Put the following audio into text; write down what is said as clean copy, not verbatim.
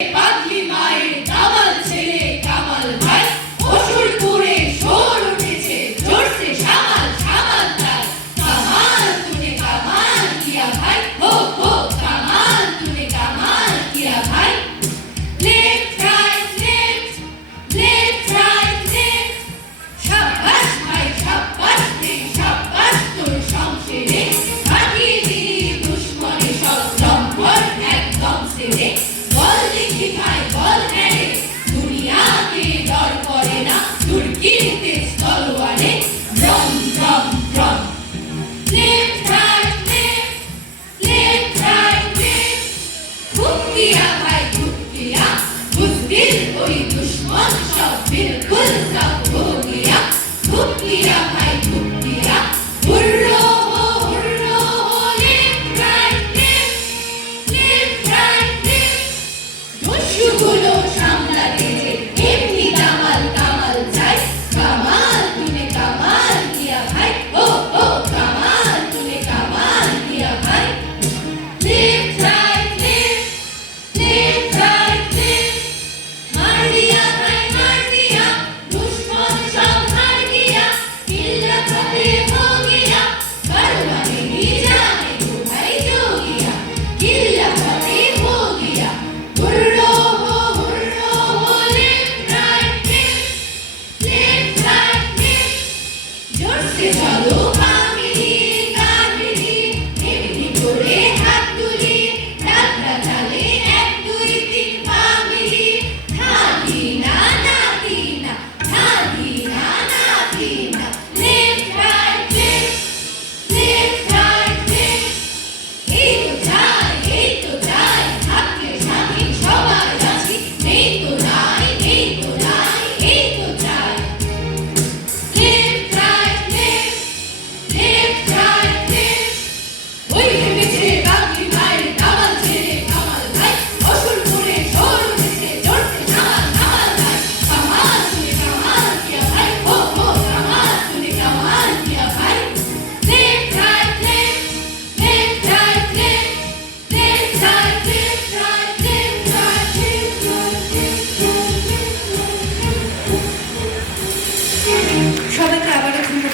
পাগলি মায়ের কামাল ছেলে কামাল ভাই অসুর করে শোর উঠেছে জোরসে সামাল সামাল তার কামাল তूने কামাল কিয়া ভাই হো হো কামাল तूने কামাল কিয়া ভাই লেফট রাইট লেফট শাবাশ ভাই শাবাশ রে শাবাশ তোর সংসারে কাটিয়ে দিলি দুশ্মনে সব লম্পট একদম সেরে বল দেখি ভাই